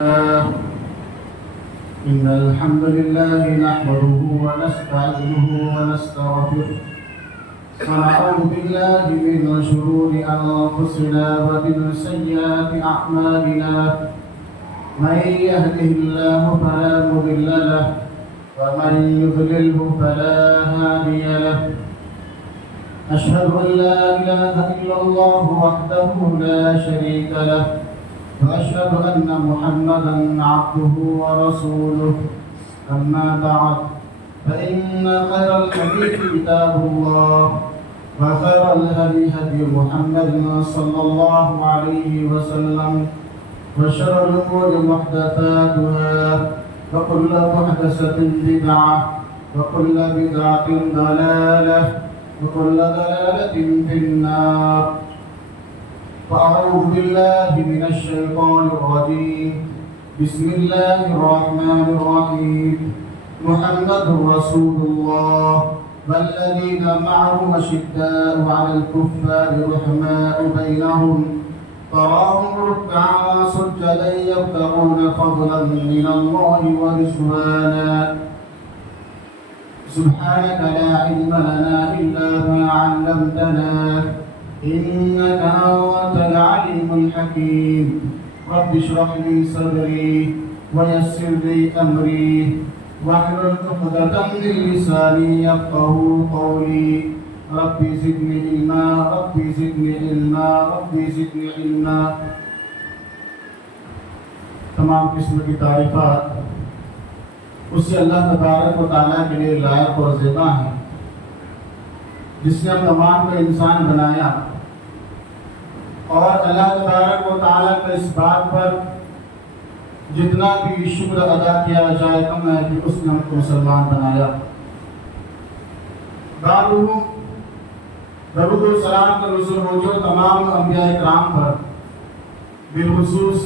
إن الحمد لله نحمده ونستعينه ونستغفره ونعوذ بالله من شرور أنفسنا ومن سيئات أعمالنا من يهده الله فلا مضل له ومن يضلله فلا هادي له أشهد أن لا إله إلا الله وحده لا شريك له وأشهد أن محمدًا عبده ورسوله أما بعد فإن خير الحديث كتاب الله وخير الهدي هدي محمد صلى الله عليه وسلم وشر الأمور محدثاتها وكل محدثة بدعة وكل بدعة ضلالة وكل ضلالة في النار. فأعوذ بالله من الشيطان الرجيم. بسم الله الرحمن الرحيم. محمد رسول الله والذين معه أشداء على الكفار رحماء بينهم تراهم ركعا سجدا يبتغون فضلا من الله ورضوانا. سبحانك لا علم لنا إلا ما علمتنا إنك أنت العليم الحكيم. رب اشرح لي صدري ويسر لي أمري واحلل عقدة من لساني يفقهوا قولي. رب زدني علما رب زدني علما رب زدني علما. تمام قسم کی تعریفات اسی اللہ تبارک و تعالیٰ کے لیے لائق اور زیبا ہیں جس نے ہم تمام کو انسان بنایا، اور اللہ تبارک و تعالیٰ کا اس بات پر جتنا بھی شکر ادا کیا جائے کم ہے کہ اس نے ہم کو مسلمان بنایا۔ درود و سلام کا نزول ہو جو تمام انبیاء کرام پر، بالخصوص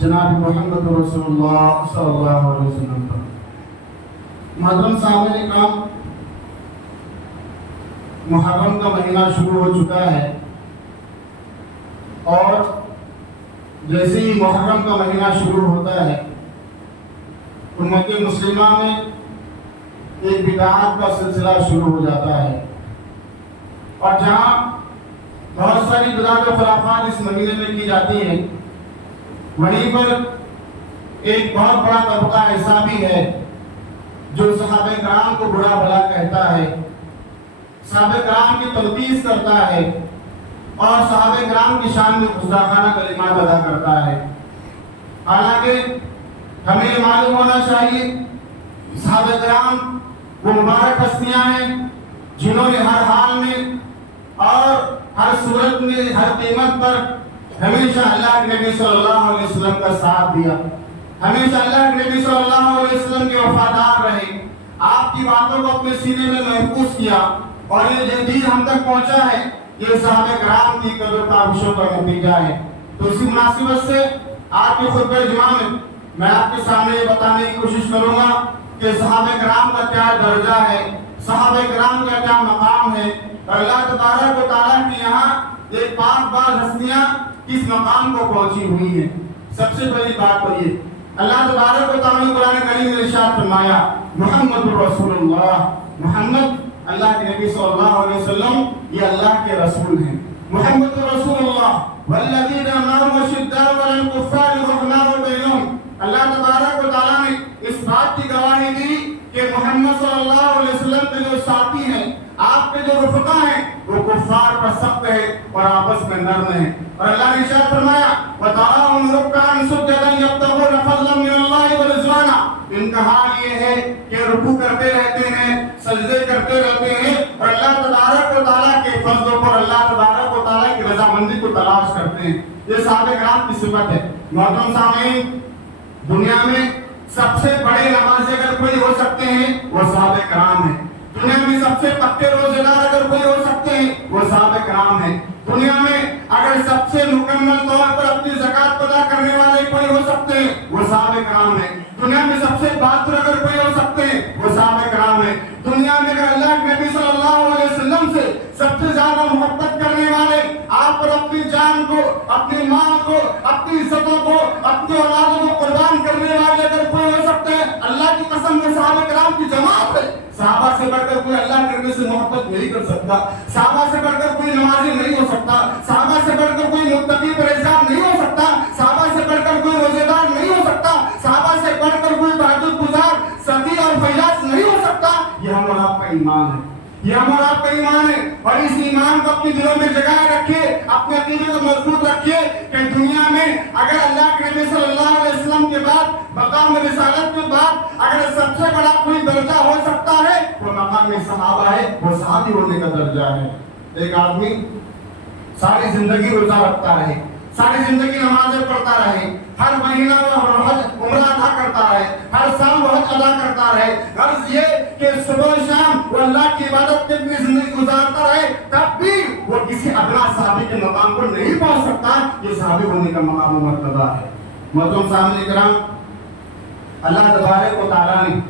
جناب محمد رسول اللہ صلی اللہ علیہ وسلم پر۔ محترم سامعین کرام، محرم کا مہینہ شروع ہو چکا ہے، اور جیسے ہی محرم کا مہینہ شروع ہوتا ہے امت مسلمہ میں ایک بدعات کا سلسلہ شروع ہو جاتا ہے، اور جہاں بہت ساری بدعات و خرافات اس مہینے میں کی جاتی ہیں، وہیں پر ایک بہت بڑا طبقہ ایسا بھی ہے جو صحابہ کرام کو برا بھلا کہتا ہے، صحابہ کرام کی تنقید کرتا ہے، اور صحابہ کرام کی شان میں گستاخانہ کلمات ادا کرتا ہے۔ حالانکہ ہمیں یہ معلوم ہونا چاہیے صحابہ کرام وہ مبارک ہستیاں ہیں جنہوں نے ہر حال میں اور ہر صورت میں ہر قیمت پر ہمیشہ اللہ کے نبی صلی اللہ علیہ وسلم کا ساتھ دیا، ہمیشہ اللہ کے نبی صلی اللہ علیہ وسلم کے وفادار رہے، آپ کی باتوں کو اپنے سینے میں محفوظ کیا، اور یہ جو دین ہم تک پہنچا ہے یہ صحابہ کرام کی قدر و کاوشوں کا نتیجہ ہے۔ تو اسی مناسبت سے آج کے خطبہ جمعہ میں آپ کے سامنے یہ بتانے کی کوشش کروں گا کہ صحابہ کرام کا کیا درجہ ہے، صحابہ کرام کا کیا مقام ہے، اور اللہ تبارک و تعالیٰ کی یہاں ایک پاک باز ہستیاں کس مقام کو پہنچی ہوئی ہیں۔ سب سے پہلی بات تو یہ اللہ تبارک و تعالیٰ نے قرآن کریم میں ارشاد فرمایا محمد رسول اللہ، محمد اللہ کے نبی صلی اللہ علیہ وسلم یہ اللہ کے رسول ہیں۔ محمد رسول اللہ والذین معه اشداء علی الکفار رحماء بینہم۔ اللہ تبارک و تعالیٰ نے اس بات کی گواہی دی کہ محمد صلی اللہ علیہ وسلم کے جو ساتھی ہیں، آپ کے جو رفقا ہیں، وہ کفار پر سخت ہے اور آپس میں نرم ہیں۔ اور اللہ نے ارشاد فرمایا وَتَرَاهُمْ رُكَّعًا سُجَّدًا يَبْتَغُونَ فَضْلًا مِنَ اللَّهِ وَرِضْوَانًا۔ ان کا حال یہ ہے کہ رکوع کرتے رہتے ہیں، سجدے کرتے رہتے ہیں، اور اللہ تبارک و تعالیٰ کے فضلوں پر اللہ تبارک و تعالیٰ کی رضامندی کو تلاش کرتے ہیں۔ یہ صحابہ کرام کی صفت ہے۔ محترم سامعین، دنیا میں سب سے بڑے نمازی اگر کوئی ہو سکتے ہیں وہ صحابہ کرام ہیں۔ دنیا میں سب سے پکے روزے دار اگر کوئی ہو سکتے ہیں وہ صحابہ کرام ہیں۔ دنیا میں اگر سب سے مکمل طور پر اپنی زکات ادا کرنے والے کوئی ہو سکتے ہیں وہ صحابہ کرام ہیں۔ دنیا میں سب سے بہادر اگر کوئی ہو سکتے ہیں وہ صحابہ کرام ہیں۔ دنیا میں اگر اللہ کے نبی صلی اللہ علیہ وسلم سے سب سے زیادہ محبت کرنے والے، آپ پر اپنی جان کو، اپنی مال کو، اپنی عزتوں کو، اپنی اولادوں کو کرام کی جماعت ہے. صحابہ سے بڑھ کر کوئی اللہ کے نبی سے محبت نہیں کر سکتا, صحابہ سے بڑھ کر کوئی نمازی نہیں ہو سکتا, صحابہ سے بڑھ کر کوئی متقی پرہیزگار نہیں ہو سکتا, صحابہ سے بڑھ کر کوئی روزے دار نہیں ہو سکتا, صحابہ سے بڑھ کر کوئی تہجد گزار, سخی اور فیاض نہیں ہو سکتا. یہ ہم اور آپ کا ایمان ہے, یہ ہم اور آپ کا ایمان ہے. اور اس ایمان کو اپنے دلوں میں جگائے رکھیے, اپنے عقیدے کو مضبوط رکھیے کہ دنیا میں اگر اللہ کے نبی صلی اللہ علیہ وسلم کے بعد, مقام رسالت کے بعد اگر سب سے بڑا کوئی درجہ ہو سکتا ہے وہ مقام صحابہ ہے, وہ صحابی ہونے کا درجہ ہے. ایک آدمی ساری زندگی روزہ رکھتا رہے, ساری زندگی نمازیں پڑھتا رہے, ہر مہینہ وہ حج عمرہ ادا کرتا رہے, ہر سال وہ حج ادا کرتا رہے, غرض یہ کہ صبح و شام وہ اللہ کی عبادت میں اپنی زندگی گزارتا رہے, تب بھی وہ کسی ادنا صحابی کے مقام کو نہیں پہنچ سکتا. یہ صحابی ہونے کا مقام و مرتبہ ہے. محترم سامعین کرام, اللہ تبارک و تعالیٰ نے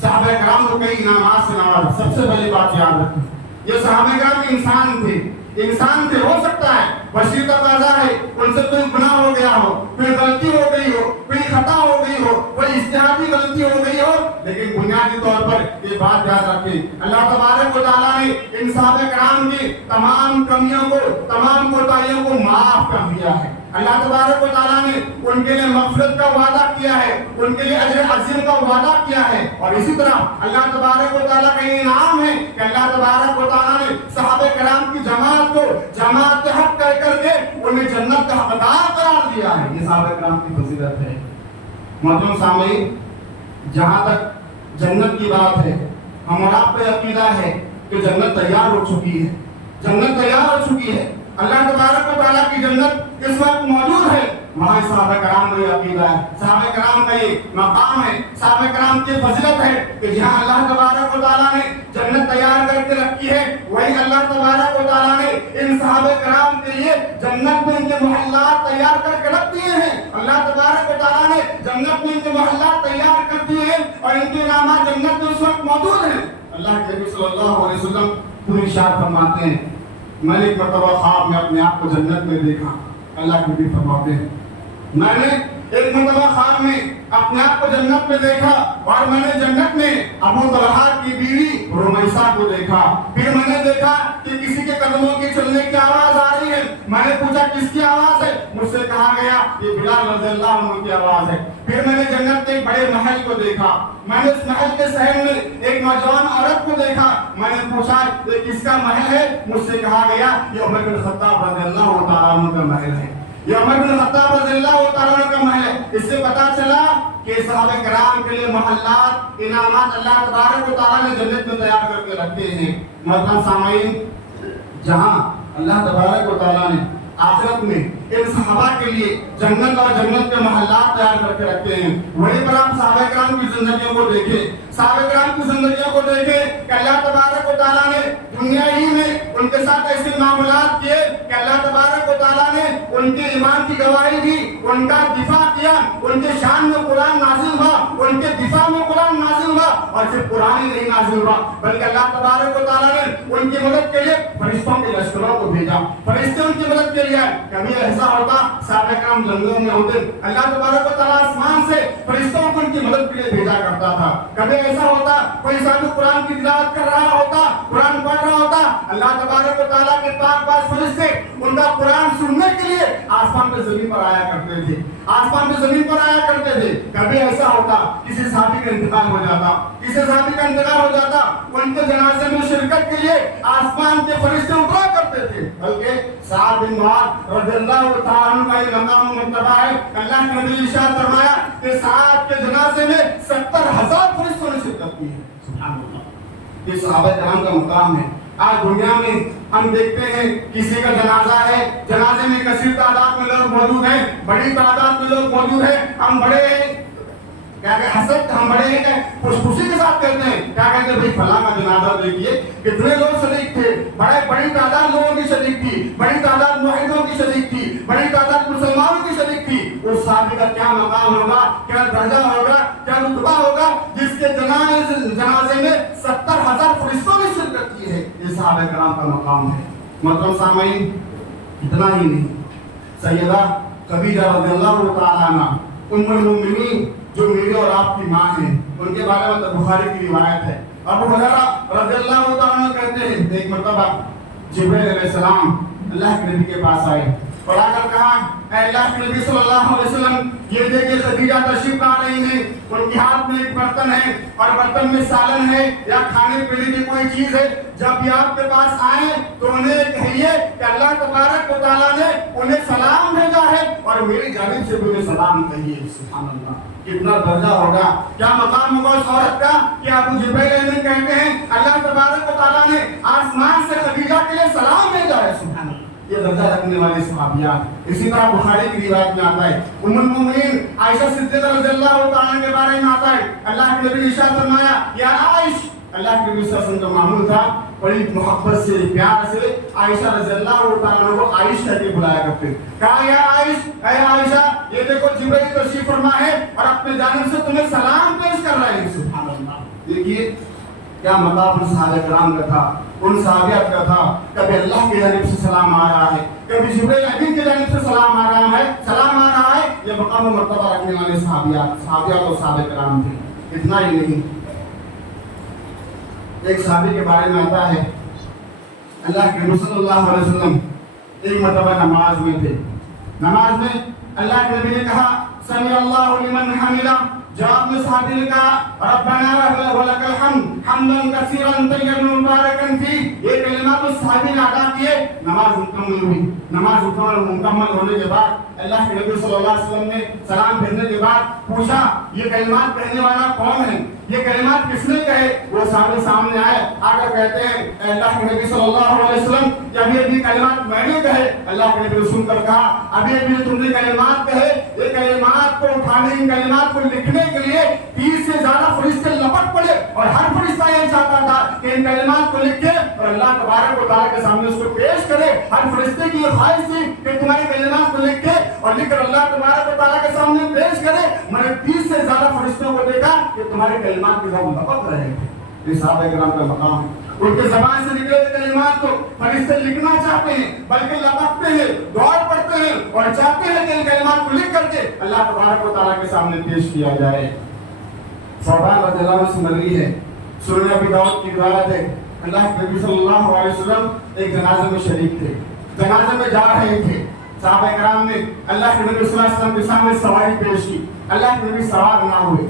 صحابہ کرام کو کئی انعامات سے نوازا. سب سے پہلی بات یاد رکھیں, یہ صحابہ کرام انسان تھے, انسان تھے. ہو سکتا ہے بشیر تقاضا ہے ان سے کوئی گناہ ہو گیا ہو, کوئی غلطی ہو گئی ہو, کوئی خطا ہو گئی ہو, کوئی اجتہادی غلطی ہو گئی ہو, لیکن بنیادی طور پر یہ بات یاد رکھیں اللہ تبارک و تعالیٰ نے ان صحابہ کرام کی تمام کمیوں کو, تمام کوتاہیوں کو معاف کر دیا ہے. اللہ تبارک و تعالیٰ نے ان کے لیے مغفرت کا وعدہ کیا ہے, ان کے لیے اجر عظیم کا وعدہ کیا ہے. اور اسی طرح اللہ تبارک و تعالیٰ کا یہ انعام ہے کہ اللہ تبارک و تعالیٰ نے صحابہ کرام کی جماعت کو جماعت حق کہہ کر کے انہیں جنت کا حقدار قرار دیا ہے. یہ صحابہ کرام کی فضیلت ہے. محترم سامعین, جہاں تک جنت کی بات ہے, ہم اور آپ کا عقیدہ ہے کہ جنت تیار ہو چکی ہے, جنت تیار ہو چکی ہے. اللہ تبارک و تعالیٰ کی جنت اس وقت موجود ہے. وہاں صحابہ کرام کا یہ عقیدہ ہے, صحابہ کرام کا یہ مقام ہے, صحابہ کرام کی فضیلت ہے کہ جہاں اللہ تبارک و تعالیٰ نے جنت تیار کر کے رکھی ہے, وہی اللہ تبارک و تعالیٰ نے ان صحابہ کرام کے لیے جنت میں ان کے محلات تیار کر کے رکھ دیے ہیں. اللہ تبارک و تعالیٰ نے جنت میں ان کے محلات تیار کر دیے ہیں اور ان کے انعامات جنت میں اس وقت موجود ہیں. اللہ کے نبی صلی اللہ علیہ وسلم خود ارشاد فرماتے ہیں, میں نے ایک مرتبہ خواب میں اپنے آپ کو جنت میں دیکھا. اللہ کے نبی فرماتے ہیں, میں نے ایک مرتبہ خواب میں اپنے آپ کو جنت میں دیکھا اور میں نے جنت میں ابو طلحہ کی بیوی رمیسہ کو دیکھا. پھر میں نے دیکھا کہ کسی کے قدموں کی چلنے کی آواز آ رہی ہے. میں نے پوچھا کس کی آواز ہے, مجھ سے کہا گیا یہ بلال رضی اللہ عنہ کی آواز ہے. پھر میں نے جنت کے ایک بڑے محل کو دیکھا. میں نے اس محل کے صحن میں ایک نوجوان عورت کو دیکھا. میں نے پوچھا یہ کس کا محل ہے, مجھ سے کہا گیا یہ عمر بن خطاب رضی اللہ تعالیٰ عنہ کا محل ہے, یہ عمر بن خطاب رضی اللہ تعالیٰ عنہ کا محل ہے. اس سے پتا چلا کہ صحابہ کرام کے لیے محلات, انعامات اللہ تبارک و تعالیٰ نے جنت میں تیار کر کے رکھے ہیں. محترم سامعین, جہاں اللہ تبارک و تعالیٰ نے آخرت میں ان صحابہ کے لیے جنت اور جنت کے محلات تیار کر کے رکھتے ہیں, وہیں پر آپ صحابہ کرام کی زندگیوں کو دیکھیں, صحابہ کرام کی زندگیوں کو دیکھیں کہ اللہ تبارک و تعالیٰ نے دنیا ہی میں ان کے ساتھ ایسے معاملات کیے کہ اللہ تبارک و تعالیٰ نے ان کے ایمان کی گواہی دی, ان کا دفاع کیا, ان کے شان میں قرآن نازل ہوا, ان کے دفاع میں قرآن نازل ہوا. اور صرف قرآن ہی نہیں نازل ہوا بلکہ اللہ تبارک و تعالیٰ نے ان کی مدد کے لیے فرشتوں کے لشکروں کو بھیجا. فرشتے ان کی مدد کے لیے. کبھی ایسا ہوتا صحابہ کرام جنگلوں میں ہوتے, اللہ تبارک و تعالیٰ آسمان سے فرشتوں کو ان کی مدد کے لیے بھیجا کرتا تھا. کبھی ایسا ہوتا کوئی صاحب قرآن کی تلاوت کر رہا ہوتا, قرآن پڑھ رہا ہوتا, اللہ تبارک و تعالیٰ کے پاک پاک فرشتے ان کا قرآن سننے کے لیے آسمان پہ زمین پر آیا کرتے تھے, آسمان پہ زمین پر آیا کرتے تھے. کبھی ایسا ہوتا کسی صحابی کا انتقال ہو جاتا, کسی صحابی کا انتقال ہو جاتا, ان کے جنازے میں شرکت کے لیے آسمان کے فرشتے اترا کرتے تھے. بلکہ سعد بن معاذ رضی اللہ تعالیٰ عنہ کا یہ مقام و مرتبہ ہے. اللہ کے نبی ارشاد فرمایا کہ سعد کے جنازے میں 70,000 فرشتوں نے شرکت کی ہے. سبحان اللہ, یہ صحابہ کرام کا مقام ہے. آج دنیا میں ہم دیکھتے ہیں کسی کا جنازہ ہے, جنازے میں کثیر تعداد میں لوگ موجود ہیں, بڑی تعداد میں لوگ موجود ہیں. ہم بڑے کیا کہ حسد, ہم بڑے ہیں خوش خوشی کے ساتھ کہتے ہیں, کیا کہتے ہیں بھائی فلاں کا جنازہ دیکھیے کتنے لوگ شریک تھے, بڑی تعداد لوگوں کی شریک تھی, بڑی تعداد موحدوں کی شریک تھی, بڑی تعداد مسلمانوں کی شریک تھی. اس صحابی کا کیا مقام ہوگا, کیا درجہ ہوگا, کیا رتبہ ہوگا جس کے جنازے میں 70,000 فرشتوں نے شرکت کی ہے. یہ صحابہ کرام کا مقام ہے. محترم سامعین, اتنا ہی نہیں, سیدہ خدیجہ رضی اللہ تعالیٰ عنہ ام المؤمنین جو میری اور آپ کی ماں ہیں, ان کے بارے میں بخاری کی روایت ہے. ابو ہریرہ رضی اللہ تعالیٰ عنہ کہتے ہیں ایک مرتبہ جبریل علیہ السلام اللہ کے نبی کے پاس آئے اور آ کر کہا اے اللہ کے نبی صلی اللہ علیہ وسلم یہ دیکھیں خدیجہ تشریف لا رہی ہیں, ان کے ہاتھ میں ایک برتن ہے اور برتن میں سالن ہے یا کھانے پینے کی کوئی چیز ہے, جب یہ آپ کے پاس آئے تو انہیں کہیے کہ اللہ تبارک و تعالیٰ نے انہیں سلام بھیجا ہے اور میری جانب سے بھی انہیں سلام کہیے. سبحان اللہ, کتنا درجہ ہوگا, کیا مقام ہوگا اس عورت کا کہ ابو جبریل امین کہتے ہیں اللہ تبارک و تعالیٰ نے آسمان سے خدیجہ کے لیے سلام بھیجا ہے. سبحان اللہ, یہ درجہ رکھنے والی صحابیات. اسی طرح بخاری کی روایت میں آتا ہے ام المومنین عائشہ صدیقہ رضی اللہ تعالیٰ کے بارے میں آتا ہے اللہ کے نبی نے ارشاد فرمایا یا عائشہ, اللہ کے نبی صلی اللہ علیہ وسلم کا معمول تھا بڑی محبت سے پیار سے عائشہ رضی اللہ تعالیٰ کو عائشہ کہہ کے بلایا کرتے, کہا یا عائشہ اے عائشہ یہ دیکھو جبرائیل تشریف فرما ہے اور اپنے جانب سے تمہیں سلام پیش کر رہے ہیں. سبحان اللہ, دیکھیے کیا مقام ان صحابہ کرام کا تھا, ان صحابیات کا تھا. کبھی اللہ کی جانب سے سلام آ رہا ہے, کبھی جبرائیل امین کی جانب سے سلام آ رہا ہے. یہ مقام و مرتبہ رکھنے والے صحابیات اور صحابہ کرام تھے. اتنا ہی نہیں, ایک صحابی کے بارے میں آتا ہے اللہ کے نبی صلی اللہ علیہ وسلم ایک مرتبہ نماز میں تھے. نماز میں اللہ کے نبی نے کہا سمع اللہ لمن حمدہ, جواب میں صحابی نے کہا ربنا ولک الحمد حمدا کثیرا طیبا مبارکا فی. یہ کلمات اس صحابی نے ادا کیے, نماز مکمل ہوئی. نماز مکمل ہونے کے بعد اللہ کے نبی صلی اللہ علیہ وسلم نے سلام بھیجنے کے بعد پوچھا یہ کلمات کہنے والا کون ہے, یہ کلمات کس نے کہے. وہ صحابی سامنے آئے, آ کر کہتے ہیں اے اللہ کے نبی صلی اللہ علیہ وسلم کہ ابھی کلمات میں نے کہے. اللہ کے نبی نے سن کر کہا ابھی تم نے کلمات کہے, یہ کلمات کو اٹھانے, ان کلمات کو لکھنے کے لیے 30 سے زیادہ فرشتے لپٹ پڑے اور ہر فرشتہ یہ چاہتا تھا کہ ان کلمات کو لکھے اور اللہ تبارک و تعالیٰ کے سامنے اس کو پیش کرے. ہر فرشتے کی یہ خواہش تھی کہ تمہارے کلمات کو لکھے اور لکھ کر اللہ تبارک و تعالیٰ کے سامنے پیش کرے. میں نے 30 سے زیادہ فرشتوں کو دیکھا کہ تمہارے کلمات کے ساتھ لپٹ رہے ہیں. یہ صحابہ کرام کا مقام ہے. ان کے زبان سے نکلے ہوئے کلمات کو فرشتے لکھنا چاہتے ہیں, بلکہ لپکتے ہیں, دوڑ پڑتے ہیں اور چاہتے ہیں کہ ان کلمات کو لکھ کر کے اللہ تبارک و تعالیٰ کے سامنے پیش کیا جائے. ثوبان رضی اللہ عنہ سے مروی ہے, سنن ابی داؤد کی روایت ہے اللہ کے نبی صلی اللہ علیہ وسلم ایک جنازے میں شریک تھے. جنازے میں جا رہے تھے, صحابہ کرام نے اللہ کے نبی صلی اللہ علیہ وسلم کے سامنے سواری پیش کی. اللہ کے نبی سوار نہ ہوئے.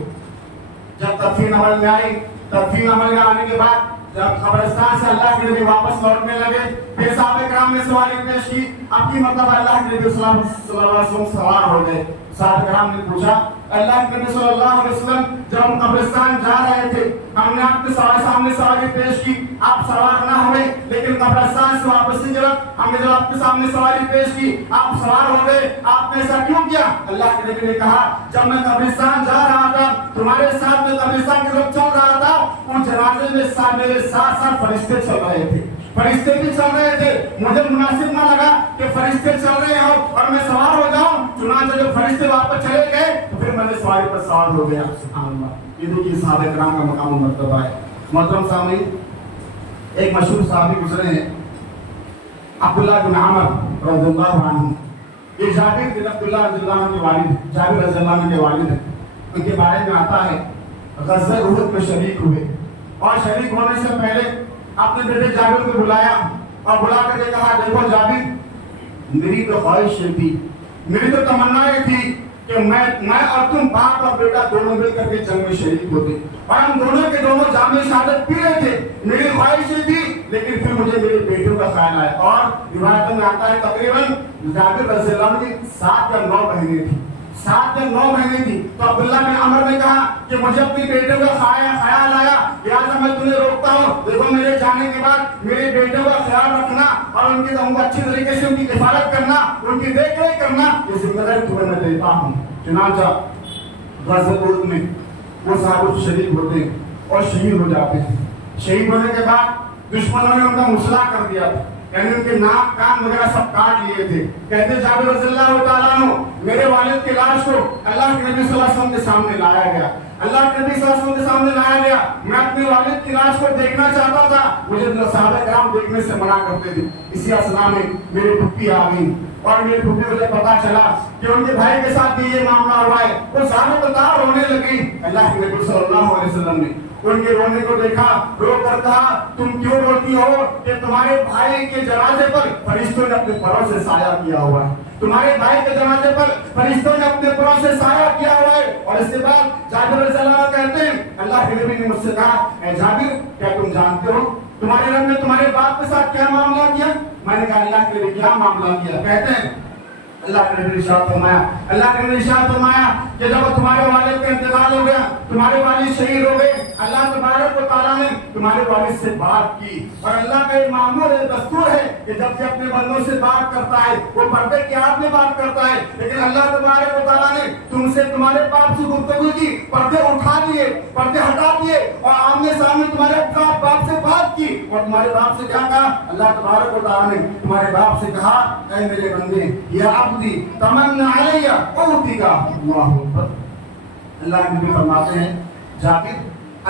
جب تدفین عمل میں آئی, تدفین عمل میں آنے کے بعد جب قبرستان سے اللہ کے نبی واپس لوٹنے لگے, پھر صحابہ کرام نے سواری پیش کی. اب کی مطلب اللہ کے نبی صلی اللہ علیہ وسلم سوار ہو گئے. صحابہ کرام نے پوچھا اللہ کے نبی صلی اللہ علیہ وسلم جب ہم قبرستان جا رہے تھے ہم نے آپ کے سامنے سواری پیش کی, آپ سوار نہ ہوئے, لیکن قبرستان سے واپس کی جب ہم نے جب آپ کے سامنے سواری پیش کی آپ سوار ہو گئے, آپ نے ایسا کیوں کیا؟ اللہ کے نبی نے کہا جب میں قبرستان جا رہا تھا تمہارے ساتھ میں قبرستان کی طرف چل رہا تھا, ان جنازے میں میرے ساتھ ساتھ فرشتے چل رہے تھے, فرشتے بھی چل رہے تھے. مجھے مناسب نہ لگا کہ فرشتے چل رہے ہوں اور میں سوار ہو جاؤں, چنانچہ جب فرشتے واپس چلے گئے تو پھر میں نے سواری پر سوار ہو گیا. سبحان اللہ, یہ دیکھیے صحابہ کرام کا مقام و مرتبہ ہے. محترم سامعین, ایک مشہور صحابی گزرے ہیں عبداللہ بن عمر رضی اللہ عنہ. یہ جابر بن عبداللہ رضی اللہ عنہ کے والد, جابر رضی اللہ عنہ کے والد ہیں. ان کے بارے میں آتا ہے غزوہ احد میں شریک ہوئے اور شریک ہونے سے پہلے اپنے بیٹے جابر کو بلایا اور بلا کر کے کہا دیکھو جابر, میری تو خواہش یہ تھی, میری تو تمنا یہ تھی کہ میں اور تم باپ اور بیٹا دونوں مل کر کے جنگ میں شریک ہوتے اور ہم دونوں کے دونوں جام شہادت پی رہے تھے. میری خواہش یہ تھی, لیکن پھر مجھے میرے بیٹوں کا خیال آیا. اور روایتوں میں آتا ہے تقریباً جابر رضی اللہ عنہ کی 7 یا 9 بہنیں تھیں, 7 یا 9 مہینے تھی. تو عبداللہ بن عمر نے کہا کہ مجھے اپنی بیٹوں کا خیال آیا, لہٰذا میں تمہیں روکتا ہوں. دیکھو میرے جانے کے بعد میرے بیٹوں کا خیال رکھنا اور ان کی اچھی طریقے سے ان کی حفاظت کرنا, ان کی دیکھ ریکھ کرنا, یہ ذمہ داری تمہیں میں دیتا ہوں. چنانچہ غزوہ احد میں وہ صحابہ شریک ہوتے ہیں اور شہید ہو جاتے ہیں. شہید ہونے کے بعد دشمنوں نے ان کا مسئلہ کر دیا تھا, یعنی ان کے ناک کان وغیرہ سب کاٹ لیے تھے. کہتے جابر رضی اللہ تعالیٰ عنہ میرے والد کی لاش کو اللہ کے نبی صلی اللہ علیہ وسلم کے سامنے لایا گیا. اللہ کے نبی صلی اللہ علیہ وسلم کے سامنے لایا گیا. میں اپنے والد کی لاش کو دیکھنا چاہتا تھا, مجھے صحابہ کرام دیکھنے سے منع کرتے تھے. اسی اسنا میں میری پھپھی آ گئی اور میری پھپھی مجھے پتا چلا کہ ان کے بھائی کے ساتھ بھی یہ معاملہ ہوا ہے. وہ سارے بتا رونے لگی. اللہ کے نبی صلی اللہ علیہ وسلم نے ان کے رونے کو دیکھا, رو کر کہا تم کیوں روتی ہو کہ تمہارے بھائی کے جنازے پر فرشتوں نے اپنے پروں سے سایہ کیا ہوا ہے. تمہارے بھائی کے جنازے پر فرشتوں نے اپنے پروں سے سایہ کیا ہوا ہے. اور اس کے بعد جابر رضی اللہ عنہ کہتے ہیں اللہ کے نبی نے مجھ سے کہا اے جابر کیا تم جانتے ہو تمہارے رب نے تمہارے باپ کے ساتھ کیا معاملہ کیا؟ میں نے کہا اللہ کے نبی کیا معاملہ کیا؟ کہتے ہیں اللہ کے نبی ارشاد فرمایا, اللہ کے نبی ارشاد فرمایا کہ جب تمہارے والد کا انتقال ہو گیا, تمہارے والد شہید ہو گئے, اللہ تبارک و تعالیٰ نے تمہارے والد سے بات کی. اور اللہ کا ایک معمول ہے, دستور ہے کہ جب سے اپنے بندوں سے بات کرتا ہے وہ پردے کے ہاتھ میں بات کرتا ہے. لیکن اللہ تبارک و تعالیٰ نے تم سے تمہارے باپ سے گفتگو کی, پردے اٹھا دیے, پردے ہٹا دیے اور آمنے سامنے تمہارے باپ سے بات کی. اور تمہارے باپ سے کیا کہا؟ اللہ تبارک و تعالیٰ نے تمہارے باپ سے کہا اے میرے بندے یا عبدی تمنا علیہ اوتی کا اللہ اکبر. اللہ کے نبی فرماتے ہیں جابر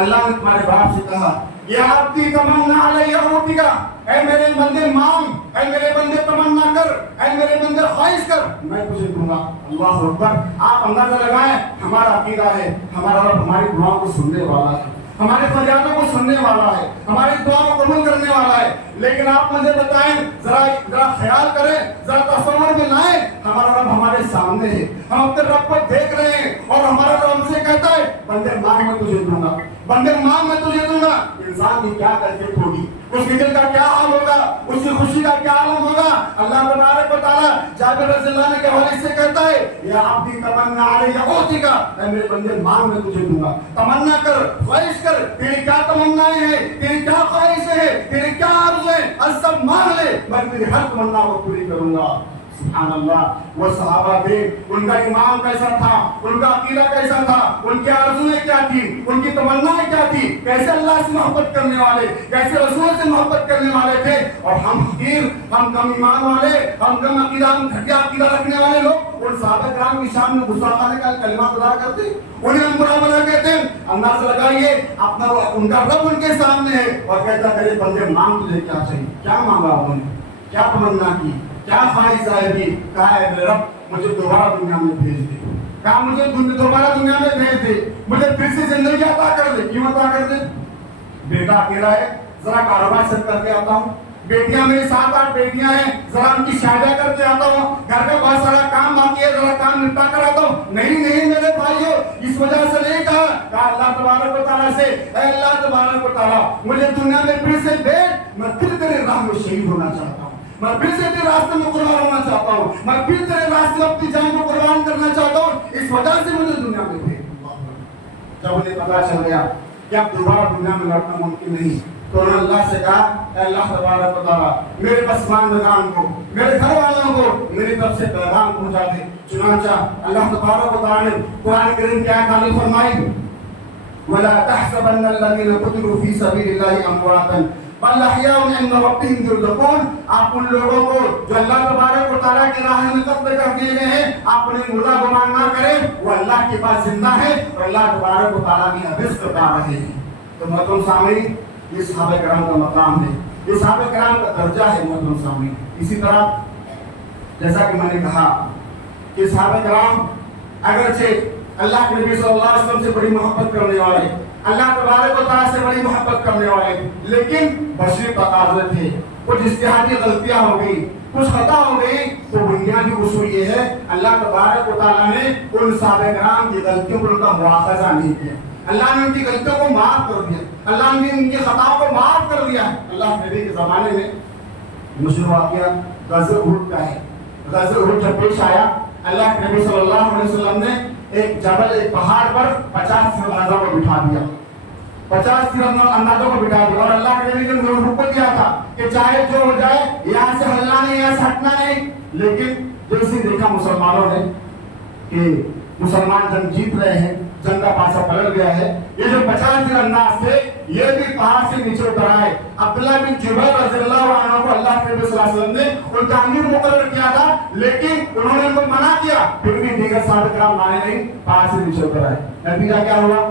اللہ نے تمہارے باپ سے کہا یا عبدی تمنا علیہ اوتی کا, اے میرے بندے مانگ, اے میرے بندے تمنا کر, اے میرے بندے خواہش کر, میں تجھے دوں گا. اللہ اکبر. آپ اندازہ لگائیں ہمارا عقیدہ ہے ہمارا رب ہماری دعاؤں کو سننے والا ہے, ہمارے فریادوں کو سننے والا ہے, ہماری دعا کو قبول کرنے والا ہے. لیکن آپ مجھے بتائیں, ذرا خیال کریں, ذرا تصور میں لائیں, ہمارا رب ہمارے سامنے ہے, ہم اپنے رب کو دیکھ رہے ہیں اور ہمارا رب ہم سے کہتا ہے بندے مانگ میں تجھے دوں گا, بندے مانگ میں تجھے دوں گا. انسان کی کیا کیفیت ہوگی, اس کے دل کا کیا حال ہوگا, اس کی خوشی کا کیا عالم ہوگا. اللہ تبارک و تعالیٰ جابر رضی اللہ عنہ کے حوالے سے کہتا ہے یا عبدی تمنا علیہ اوتی کا, اے میرے بندے مانگ میں تجھے دوں گا. تمنا کر, خواہش کر, تیری کیا تمنائیں ہیں, تیری کیا خواہشیں ہیں, تیری کیا عرض ہے, سب مانگ لے, میں تیری ہر تمنا کو پوری کروں گا. سبحان اللہ. وہ صحابہ تھے, ان کا ایمان کیسا تھا, ان کا عقیدہ کیسا تھا, ان کی آرزویں کیا تھی, ان کی تمنائیں کیا تھی, کیسے اللہ سے محبت کرنے والے, کیسے رسول سے محبت کرنے والے تھے. اور ہم حقیر, ہم کم ایمان والے, ہم کم عقیدہ, ہم گھٹیا عقیدہ رکھنے والے لوگ ان صحابہ کرام کی شان میں گستاخانہ کا کلمہ ادا کرتے, انہیں ہم برا بھلا کہتے ہیں. اندازہ لگائیے اپنا ان کا رب ان کے سامنے ہے اور کہتا ہے بندے مانگ تجھے کیا چاہیے, کیا مانگا انہوں نے, کیا تمنا کی, کیا خواہش ظاہر کی. کہا ہے میرے رب مجھے دوبارہ دنیا میں بھیج دے, کہا مجھے دوبارہ دنیا میں بھیج دے, مجھے پھر سے زندگی عطا کر دے. کیوں عطا کر دے؟ بیٹا اکیلا ہے, ذرا کاروبار سے کر کے آتا ہوں, بیٹیاں میری 7-8 بیٹیاں ہیں, ذرا ان کی شادیاں کر کے آتا ہوں, گھر کا بہت سارا کام باقی ہے, ذرا کام نپٹا کر آتا ہوں. نہیں میرے بھائیو, اس وجہ سے نہیں کہا اللہ تبارک و تعالیٰ سے اے اللہ تبارک و تعالیٰ مجھے دنیا میں پھر سے بھیج, میں پھر تیرے راہ میں شہید ہونا چاہتا ہوں, میں پھر سے تیرے راستے میں قربان ہونا چاہتا ہوں, میں پھر تیرے راستے میں اپنی جان کو قربان کرنا چاہتا ہوں, اس وجہ سے مجھے دنیا میں بھیج. جب انہیں پتا چل گیا کہ اب دوبارہ دنیا میں لڑنا ممکن نہیں, تو انہوں نے اللہ سے کہا اے اللہ تبارک و تعالیٰ میرے پسماندگان کو, میرے گھر والوں کو میری طرف سے پیغام پہنچا دے. چنانچہ اللہ تبارک و تعالیٰ نے قرآن کریم کی آیت نازل فرمائی وَلَا تَحْسَبَنَّ الَّذِينَ قُتِلُوا فِي سَبِيلِ اللَّهِ أَمْوَاتًا بَلْ أَحْيَاءٌ عِندَ رَبِّهِمْ يُرْزَقُونَ. آپ ان لوگوں کو جو اللہ تبارک و تعالیٰ کی راہ میں قتل کر دیے گئے ہیں, آپ انہیں مردہ گمان نہ کریں, وہ اللہ کے پاس زندہ ہے اور اللہ تبارک و تعالیٰ کی رزق عطا رہے ہیں. تو محترم سامعین, یہ صحابہ کرام کا مقام ہے, یہ صحابہ کرام کا درجہ ہے محترم سامعین. اسی طرح جیسا کہ میں نے کہا کہ صحابہ کرام اگرچہ اللہ کے نبی صلی اللہ علیہ وسلم سے بڑی محبت کرنے والے, اللہ تبارک و تعالیٰ سے بڑی محبت کرنے والے, لیکن بشری تقاضے تھے, کچھ اجتہادی غلطیاں ہو گئی, کچھ خطا ہو گئی. تو بنیادی اصول یہ ہے اللہ تبارک و تعالیٰ نے ان صحابہ کرام کی غلطیوں پر ان کا مواخذہ نہیں کیا, اللہ نے ان کی غلطیوں کو معاف کر دیا, اللہ نے ان کی خطاؤں کو معاف کر دیا. اللہ کے نبی کے زمانے میں مشہور واقعہ غزوہ احد کا ہے. غزوہ احد جب پیش آیا, اللہ کے نبی صلی اللہ علیہ وسلم نے ایک جبل, ایک پہاڑ پر 50 تیراندازوں کو بٹھا دیا, 50 تیراندازوں کو بٹھا دیا, اور اللہ کے نبی نے حکم دیا تھا کہ چاہے جو ہو جائے یہاں سے ہلنا نہیں, یہاں سے ہٹنا نہیں. لیکن جیسے دیکھا مسلمانوں نے کہ مسلمان جنگ جیت رہے ہیں, جنگ کا پاسا پلٹ گیا ہے, یہ جو 50 تیرانداز تھے یہ بھی پہاڑ سے نیچے اتر آئے. عبداللہ بن جبیر رضی اللہ عنہ کو اللہ کے نبی صلی اللہ علیہ وسلم نے ان کا امیر مقرر کیا تھا, لیکن انہوں نے ان کو منع کیا, پھر بھی دیگر صحابہ کرام مانے نہیں, پہاڑ سے نیچے اتر آئے. نتیجہ کیا ہوا؟